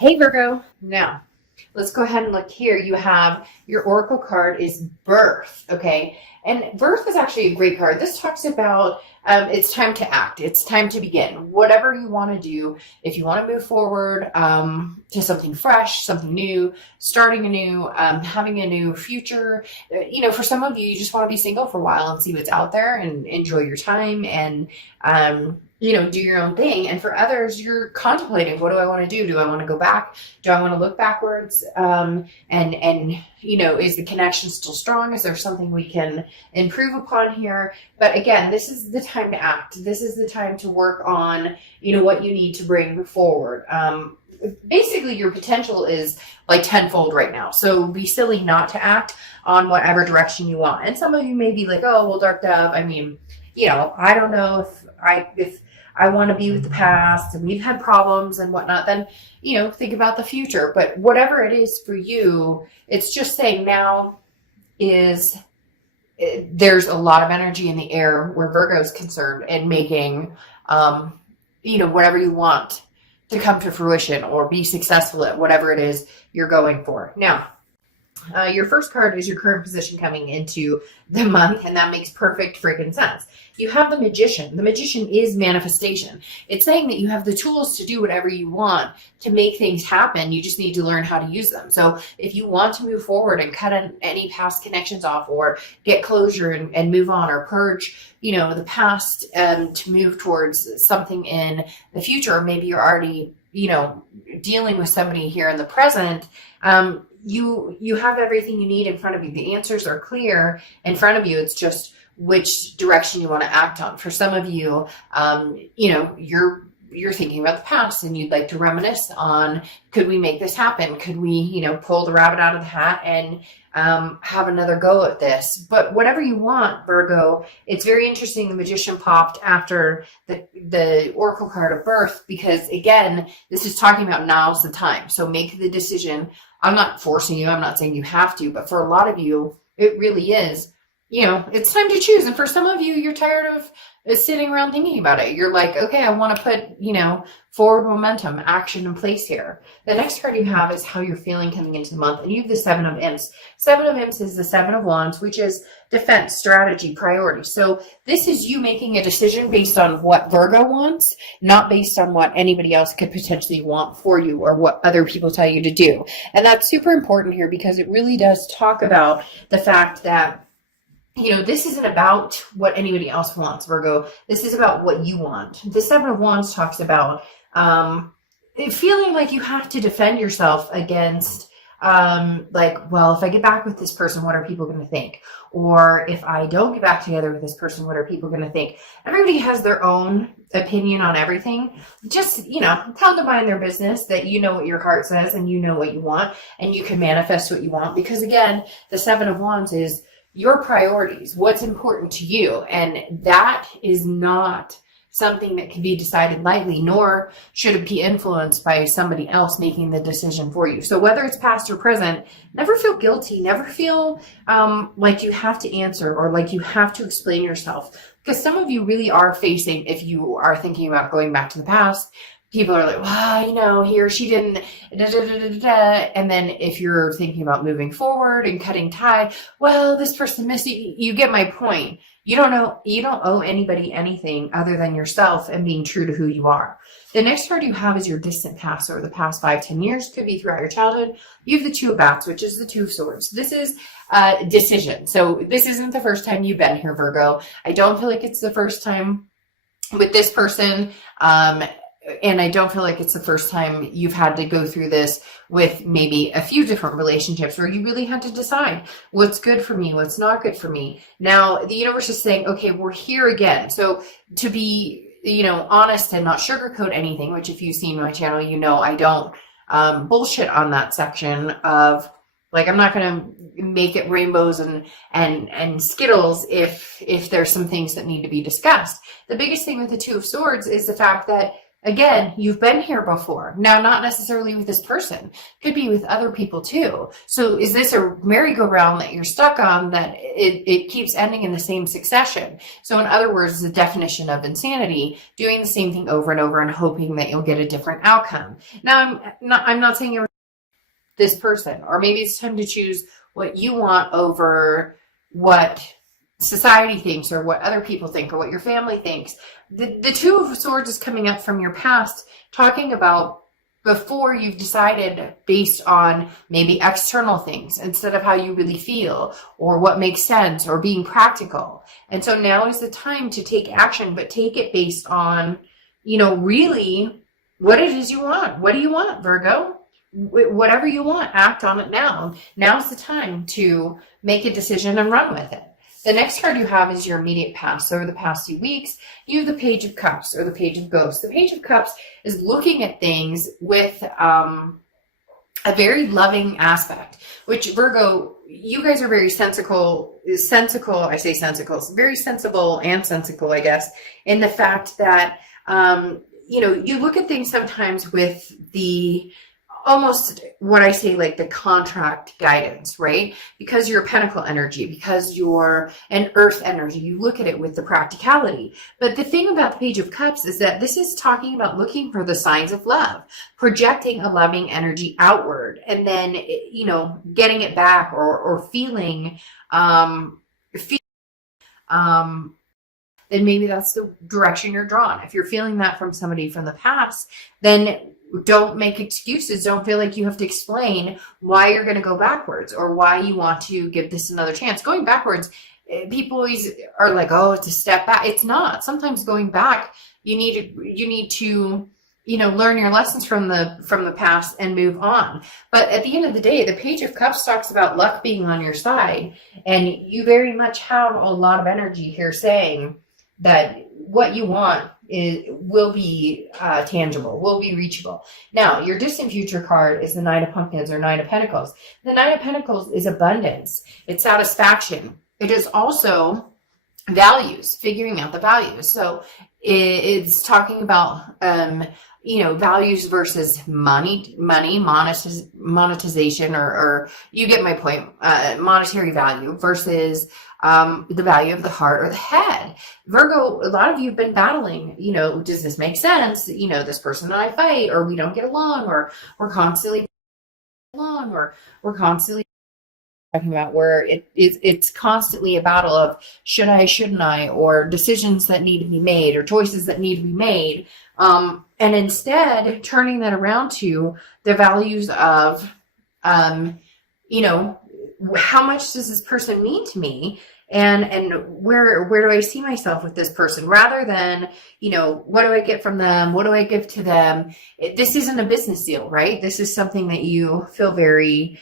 Hey Virgo, now let's go ahead and look here. You have your Oracle card is birth, okay? And birth is actually a great card. This talks about it's time to act. It's time to begin. Whatever you want to do, if you want to move forward to something fresh, something new, starting anew, having a new future. For some of you, you just want to be single for a while and see what's out there and enjoy your time and do your own thing. And for others, you're contemplating, what do I want to do? Do I want to go back? Do I want to look backwards? Is the connection still strong? Is there something we can improve upon here? But again, this is the time to act. This is the time to work on, what you need to bring forward. Basically, your potential is like tenfold right now. So be silly not to act on whatever direction you want. And some of you may be like, oh, well, Dark Dove, I don't know if I want to be with the past and we've had problems and whatnot, then, think about the future. But whatever it is for you, it's just saying there's a lot of energy in the air where Virgo is concerned and making, whatever you want to come to fruition or be successful at whatever it is you're going for. Now, your first card is your current position coming into the month, and that makes perfect freaking sense. You have the Magician. The Magician is manifestation. It's saying that you have the tools to do whatever you want to make things happen. You just need to learn how to use them. So if you want to move forward and cut any past connections off or get closure and move on or purge, the past to move towards something in the future, or maybe you're already, dealing with somebody here in the present, you have everything you need in front of you. The answers are clear in front of you. It's just which direction you want to act on. For some of you, you're thinking about the past and you'd like to reminisce on, could we make this happen? Could we, pull the rabbit out of the hat and have another go at this? But whatever you want, Virgo, it's very interesting. The Magician popped after the Oracle card of birth, because again, this is talking about now's the time. So make the decision. I'm not forcing you. I'm not saying you have to, but for a lot of you, it really is, it's time to choose. And for some of you, you're tired of sitting around thinking about it. You're like, okay, I want to put, forward momentum, action in place here. The next card you have is how you're feeling coming into the month. And you have the Seven of Imps. Seven of Imps is the Seven of Wands, which is defense, strategy, priority. So this is you making a decision based on what Virgo wants, not based on what anybody else could potentially want for you or what other people tell you to do. And that's super important here, because it really does talk about the fact that this isn't about what anybody else wants, Virgo. This is about what you want. The Seven of Wands talks about feeling like you have to defend yourself against, if I get back with this person, what are people going to think? Or if I don't get back together with this person, what are people going to think? Everybody has their own opinion on everything. Just, tell them to mind their business, that you know what your heart says and you know what you want and you can manifest what you want. Because again, the Seven of Wands is your priorities, what's important to you. And that is not something that can be decided lightly, nor should it be influenced by somebody else making the decision for you. So whether it's past or present, never feel guilty, never feel like you have to answer or like you have to explain yourself. Because some of you really are facing, if you are thinking about going back to the past, people are like, well, he or she didn't, and then if you're thinking about moving forward and cutting tie, well, this person missed you. You get my point. You don't owe anybody anything other than yourself and being true to who you are. The next card you have is your distant past, or the past 5-10 years, could be throughout your childhood. You have the Two of Bats, which is the Two of Swords. This is decision. So this isn't the first time you've been here, Virgo. I don't feel like it's the first time with this person. And I don't feel like it's the first time you've had to go through this with maybe a few different relationships where you really had to decide what's good for me, what's not good for me. Now, the universe is saying, okay, we're here again. So to be, honest and not sugarcoat anything, which if you've seen my channel, I don't bullshit on that section of, like, I'm not going to make it rainbows and Skittles if there's some things that need to be discussed. The biggest thing with the Two of Swords is the fact that Again, you've been here before. Now, not necessarily with this person, could be with other people too. So is this a merry-go-round that you're stuck on that it keeps ending in the same succession? So in other words, the definition of insanity, doing the same thing over and over and hoping that you'll get a different outcome. Now, I'm not saying you're this person, or maybe it's time to choose what you want over what society thinks or what other people think or what your family thinks. The Two of Swords is coming up from your past, talking about before you've decided based on maybe external things instead of how you really feel or what makes sense or being practical. And so now is the time to take action, but take it based on, really what it is you want. What do you want, Virgo? Whatever you want, act on it now. Now's the time to make a decision and run with it. The next card you have is your immediate past. So over the past few weeks, you have the Page of Cups or the Page of Ghosts. The Page of Cups is looking at things with a very loving aspect, which Virgo, you guys are very sensical, I say sensical, very sensible and sensical, I guess, in the fact that, you look at things sometimes with the almost what I say, like the contract guidance, right? Because you're a pentacle energy, because you're an earth energy, you look at it with the practicality. But the thing about the Page of Cups is that this is talking about looking for the signs of love, projecting a loving energy outward, and then, getting it back or feeling, then maybe that's the direction you're drawn. If you're feeling that from somebody from the past, then don't make excuses. Don't feel like you have to explain why you're going to go backwards or why you want to give this another chance. Going backwards, people always are like, oh, it's a step back. It's not. Sometimes going back, you need to learn your lessons from the past and move on. But at the end of the day, the Page of Cups talks about luck being on your side, and you very much have a lot of energy here saying that what you want will be tangible, will be reachable. Now, your distant future card is the Knight of Pumpkins or Knight of Pentacles. The Knight of Pentacles is abundance. It's satisfaction. It is also values, figuring out the values. So it's talking about, values versus monetization, or you get my point, monetary value versus the value of the heart or the head. Virgo, a lot of you have been battling, does this make sense? This person and I fight, or we don't get along, or we're constantly talking about where it's constantly a battle of should I, shouldn't I, or decisions that need to be made or choices that need to be made. And instead turning that around to the values of, how much does this person mean to me? And where do I see myself with this person, rather than, what do I get from them? What do I give to them? This isn't a business deal, right? This is something that you feel very,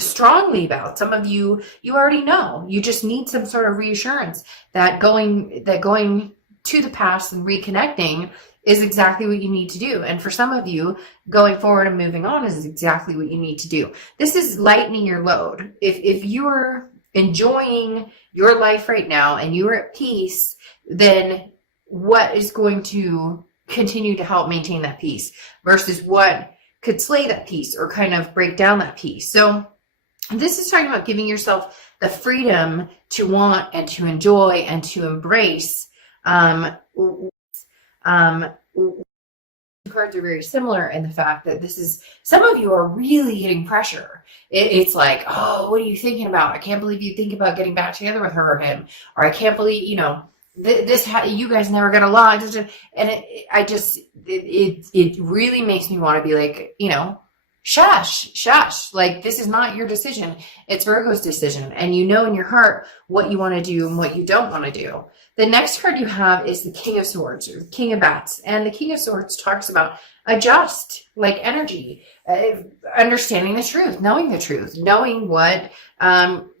strongly about. Some of you already know. You just need some sort of reassurance that going to the past and reconnecting is exactly what you need to do. And for some of you, going forward and moving on is exactly what you need to do. This is lightening your load. If you're enjoying your life right now and you're at peace, then what is going to continue to help maintain that peace versus what could slay that peace or kind of break down that peace? So this is talking about giving yourself the freedom to want and to enjoy and to embrace. Cards are very similar in the fact that some of you are really getting pressure. It's like, oh, what are you thinking about? I can't believe you think about getting back together with her or him, or I can't believe, you guys never get along. And it really makes me want to be like, shush, like this is not your decision. It's Virgo's decision. And you know in your heart what you want to do and what you don't want to do. The next card you have is the King of Swords, or the King of Bats. And the King of Swords talks about adjust, like energy, understanding the truth, knowing what,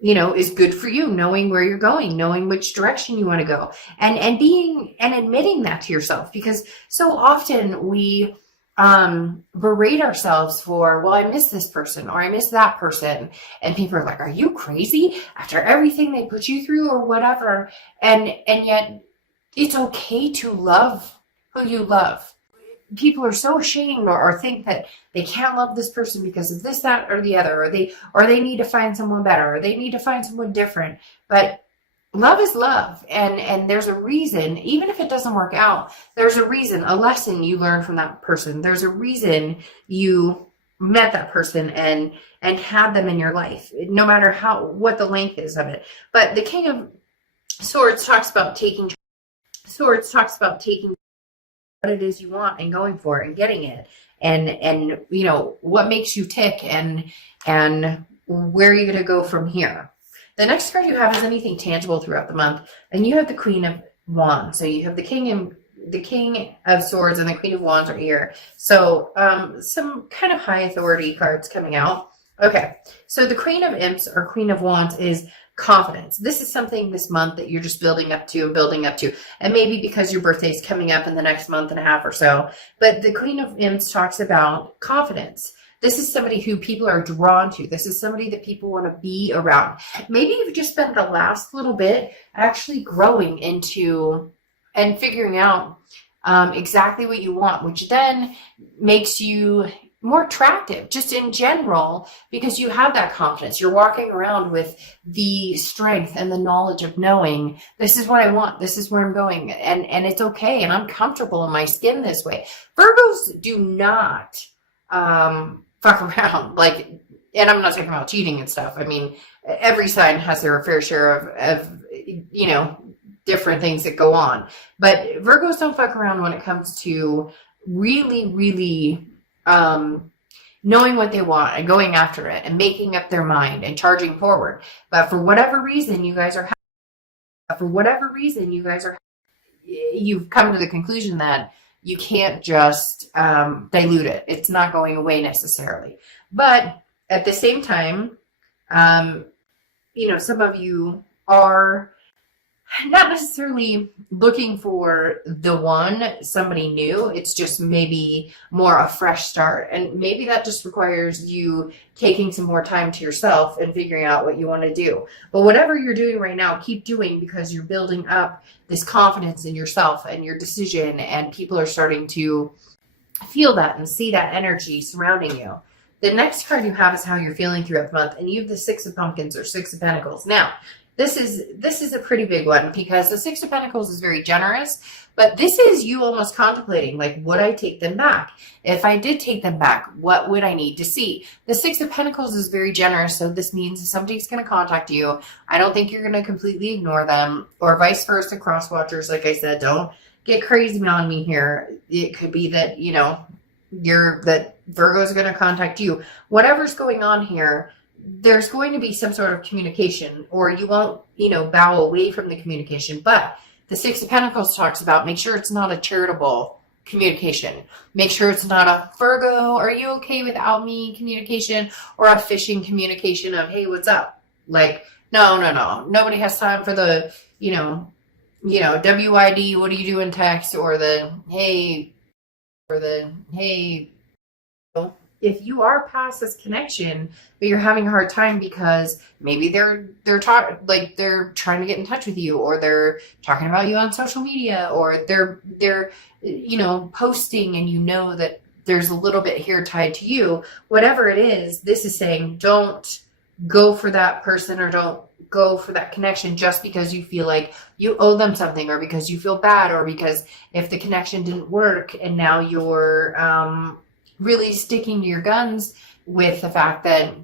is good for you, knowing where you're going, knowing which direction you want to go, and admitting that to yourself, because so often we berate ourselves for, well, I miss this person or I miss that person. And people are like, are you crazy after everything they put you through or whatever? And yet it's okay to love who you love. People are so ashamed or think that they can't love this person because of this, that, or the other, or they need to find someone better, or they need to find someone different. But love is love, and there's a reason. Even if it doesn't work out, there's a reason, a lesson you learn from that person. There's a reason you met that person and had them in your life, no matter what the length is of it. But the King of Swords talks about taking what it is you want and going for it and getting it, and you know what makes you tick, and where you're going to go from here. The next card you have is anything tangible throughout the month, and you have the Queen of Wands. So you have the King of Swords and the Queen of Wands are here. So some kind of high authority cards coming out. Okay, so the Queen of Imps or Queen of Wands is confidence. This is something this month that you're just building up to. And maybe because your birthday is coming up in the next month and a half or so. But the Queen of Imps talks about confidence. This is somebody who people are drawn to. This is somebody that people want to be around. Maybe you've just spent the last little bit actually growing into and figuring out exactly what you want, which then makes you more attractive just in general, because you have that confidence. You're walking around with the strength and the knowledge of knowing this is what I want, this is where I'm going, and it's okay, and I'm comfortable in my skin this way. Virgos do not fuck around, like, and I'm not talking about cheating and stuff. I mean, every sign has their fair share of you know, different things that go on, but Virgos don't fuck around when it comes to really knowing what they want and going after it and making up their mind and charging forward. But for whatever reason, you've come to the conclusion that you can't just dilute it. It's not going away necessarily. But at the same time, you know, some of you are not necessarily looking for the one, somebody new. It's just maybe more a fresh start. And maybe that just requires you taking some more time to yourself and figuring out what you want to do. But whatever you're doing right now, keep doing, because you're building up this confidence in yourself and your decision, and people are starting to feel that and see that energy surrounding you. The next card you have is how you're feeling throughout the month, and you have the Six of Pumpkins or Six of Pentacles. Now, this is a pretty big one, because the Six of Pentacles is very generous, but this is you almost contemplating, like, would I take them back? If I did take them back, what would I need to see? The Six of Pentacles is very generous, so this means if somebody's going to contact you, I don't think you're going to completely ignore them, or vice versa. Cross watchers, like I said, don't get crazy on me here. It could be that, you know, that Virgo's going to contact you. Whatever's going on here, there's going to be some sort of communication, or you won't, you know, bow away from the communication. But the Six of Pentacles talks about, make sure it's not a charitable communication. Make sure it's not a Virgo, are you okay without me communication, or a fishing communication of, hey, what's up? Like, no. Nobody has time for the, you know, WID, what are you doing text, or the, hey, if you are past this connection, but you're having a hard time because maybe they're trying to get in touch with you, or they're talking about you on social media, or they're you know, posting, and you know that there's a little bit here tied to you. Whatever it is, this is saying don't go for that person, or don't go for that connection just because you feel like you owe them something, or because you feel bad, or because if the connection didn't work and now you're really sticking to your guns with the fact that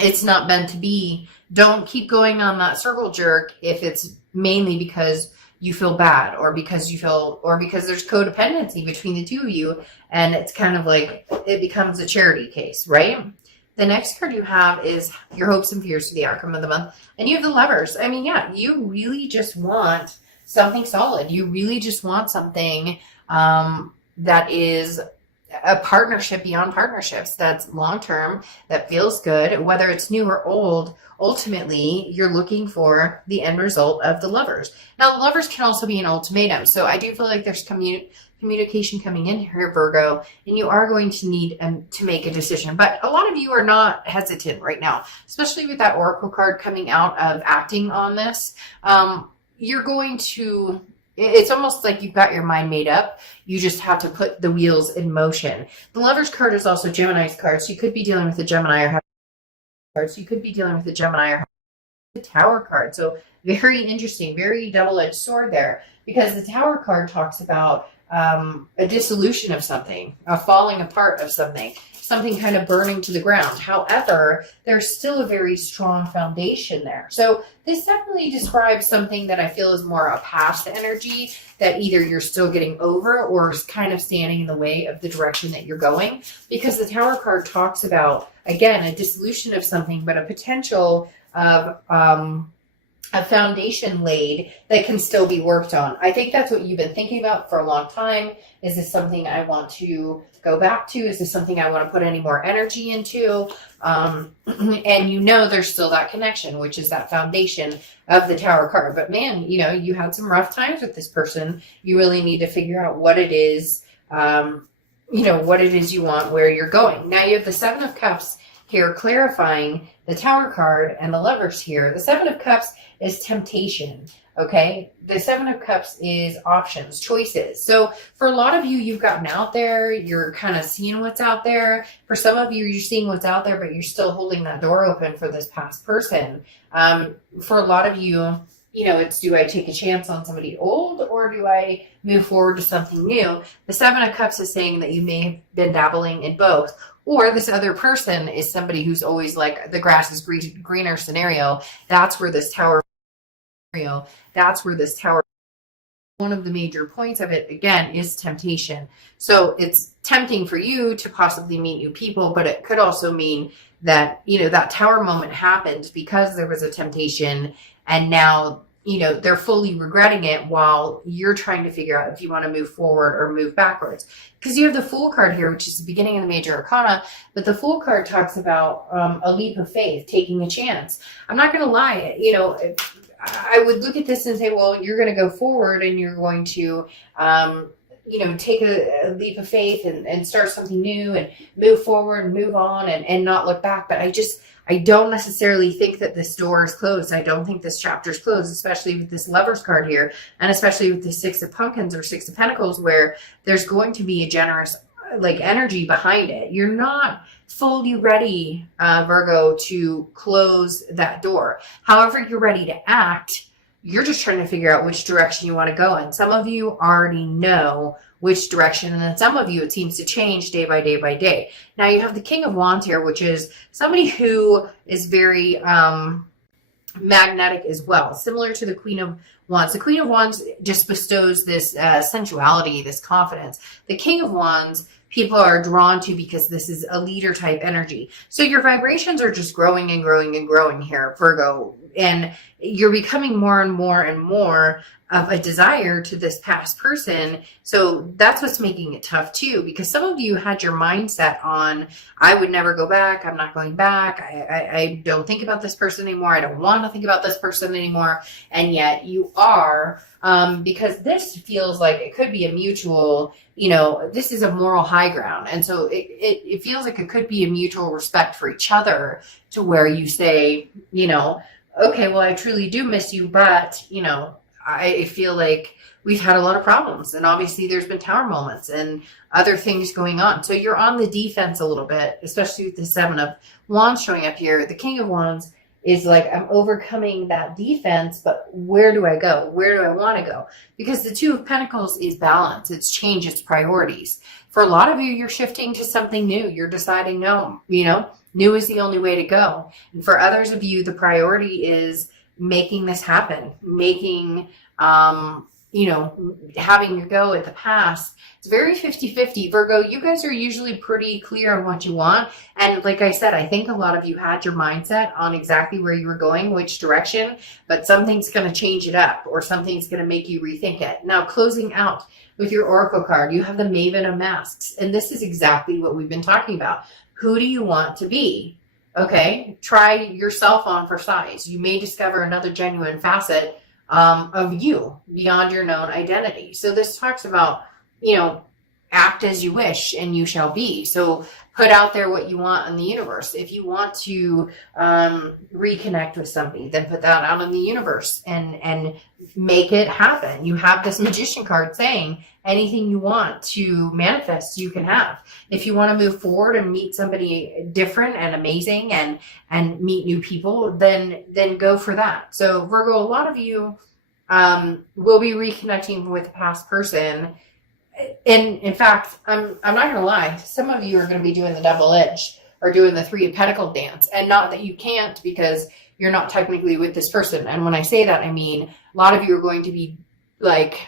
it's not meant to be. Don't keep going on that circle jerk if it's mainly because you feel bad, or because there's codependency between the two of you, and it's kind of like it becomes a charity case, right? The next card you have is your hopes and fears for the outcome of the month, and you have the Lovers. I mean, yeah, you really just want something solid. You really just want something that is a partnership beyond partnerships, that's long-term, that feels good, whether it's new or old. Ultimately, you're looking for the end result of the Lovers. Now, the Lovers can also be an ultimatum. So I do feel like there's communication coming in here, Virgo, and you are going to need to make a decision. But a lot of you are not hesitant right now, especially with that Oracle card coming out of acting on this. You're going to it's almost like you've got your mind made up. You just have to put the wheels in motion. The Lover's card is also Gemini's card. So you could be dealing with a Gemini or cards. You could be dealing with a Gemini or the Tower card. So very interesting, very double-edged sword there, because the Tower card talks about a dissolution of something, a falling apart of something, something kind of burning to the ground. However, there's still a very strong foundation there. So this definitely describes something that I feel is more a past energy that either you're still getting over or is kind of standing in the way of the direction that you're going, because the Tower card talks about, again, a dissolution of something, but a potential of a foundation laid that can still be worked on. I think that's what you've been thinking about for a long time. Is this something I want to go back to? Is this something I want to put any more energy into? And you know there's still that connection, which is that foundation of the Tower card. But man, you know, you had some rough times with this person. You really need to figure out what it is, you know, what it is you want, where you're going. Now you have the Seven of Cups here clarifying the Tower card and the Lovers here. The Seven of Cups is temptation, okay? The Seven of Cups is options, choices. So for a lot of you, you've gotten out there, you're kind of seeing what's out there. For some of you, you're seeing what's out there, but you're still holding that door open for this past person. For a lot of you, you know, it's, do I take a chance on somebody old or do I move forward to something new? The Seven of Cups is saying that you may have been dabbling in both. Or this other person is somebody who's always like the grass is greener scenario. That's where this Tower scenario, that's where this Tower, one of the major points of it, again, is temptation. So it's tempting for you to possibly meet new people, but it could also mean that, you know, that Tower moment happened because there was a temptation, and now, you know, they're fully regretting it while you're trying to figure out if you want to move forward or move backwards. Because you have the Fool card here, which is the beginning of the major arcana, but the Fool card talks about a leap of faith, taking a chance. I'm not going to lie, you know, I would look at this and say, well, you're going to go forward and you're going to, you know, take a leap of faith and start something new and move forward and move on and not look back. But I don't necessarily think that this door is closed. I don't think this chapter is closed, especially with this Lover's card here, and especially with the Six of Pumpkins or Six of Pentacles, where there's going to be a generous like energy behind it. You're not fully ready, Virgo, to close that door. However, you're ready to act. You're just trying to figure out which direction you want to go in. Some of you already know which direction, and then some of you, it seems to change day by day by day. Now you have the King of Wands here, which is somebody who is very magnetic as well, similar to the Queen of Wands. The Queen of Wands just bestows this sensuality, this confidence. The King of Wands, people are drawn to because this is a leader type energy. So your vibrations are just growing and growing and growing here, Virgo, and you're becoming more and more and more of a desire to this past person. So that's what's making it tough too, because some of you had your mindset on, I would never go back. I'm not going back. I don't think about this person anymore. I don't want to think about this person anymore. And yet you are, because this feels like it could be a mutual, you know, this is a moral high ground. And so it feels like it could be a mutual respect for each other, to where you say, you know, okay, well, I truly do miss you, but, you know, I feel like we've had a lot of problems, and obviously there's been Tower moments and other things going on. So you're on the defense a little bit, especially with the Seven of Wands showing up here. The King of Wands is like, I'm overcoming that defense, but where do I go? Where do I want to go? Because the Two of Pentacles is balance. It's change, it's priorities. For a lot of you, you're shifting to something new. You're deciding, no, you know, new is the only way to go. And for others of you, the priority is making this happen, making, you know, having your go at the past. It's very 50-50. Virgo, you guys are usually pretty clear on what you want. And like I said, I think a lot of you had your mindset on exactly where you were going, which direction, but something's going to change it up, or something's going to make you rethink it. Now, closing out with your Oracle card, you have the Maven of Masks. And this is exactly what we've been talking about. Who do you want to be? Okay, try yourself on for size. You may discover another genuine facet of you beyond your known identity. So this talks about, you know, act as you wish and you shall be. So put out there what you want in the universe. If you want to reconnect with somebody, then put that out in the universe and make it happen. You have this magician card saying anything you want to manifest, you can have. If you want to move forward and meet somebody different and amazing and meet new people, then go for that. So Virgo, a lot of you will be reconnecting with a past person. And in fact, I'm not going to lie, some of you are going to be doing the double edge or doing the 3 of Pentacles dance. And not that you can't, because you're not technically with this person. And when I say that, I mean, a lot of you are going to be like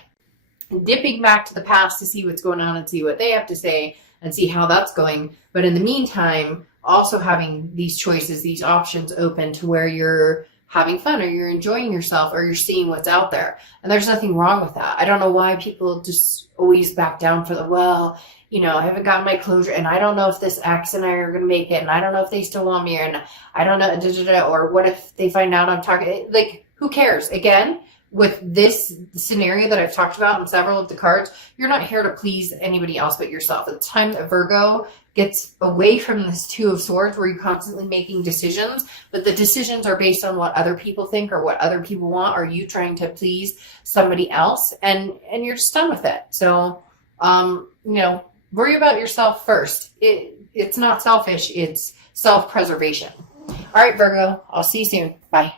dipping back to the past to see what's going on and see what they have to say and see how that's going. But in the meantime, also having these choices, these options open to where you're having fun or you're enjoying yourself or you're seeing what's out there. And there's nothing wrong with that. I don't know why people just always back down for the, well, you know, I haven't gotten my closure and I don't know if this ex and I are going to make it and I don't know if they still want me and I don't know, or what if they find out I'm talking, like, who cares? Again, with this scenario that I've talked about in several of the cards, you're not here to please anybody else but yourself. It's time that Virgo gets away from this 2 of Swords where you're constantly making decisions, but the decisions are based on what other people think or what other people want, or you trying to please somebody else, and you're just done with it. So, you know, worry about yourself first. It's not selfish, it's self-preservation. All right, Virgo, I'll see you soon. Bye.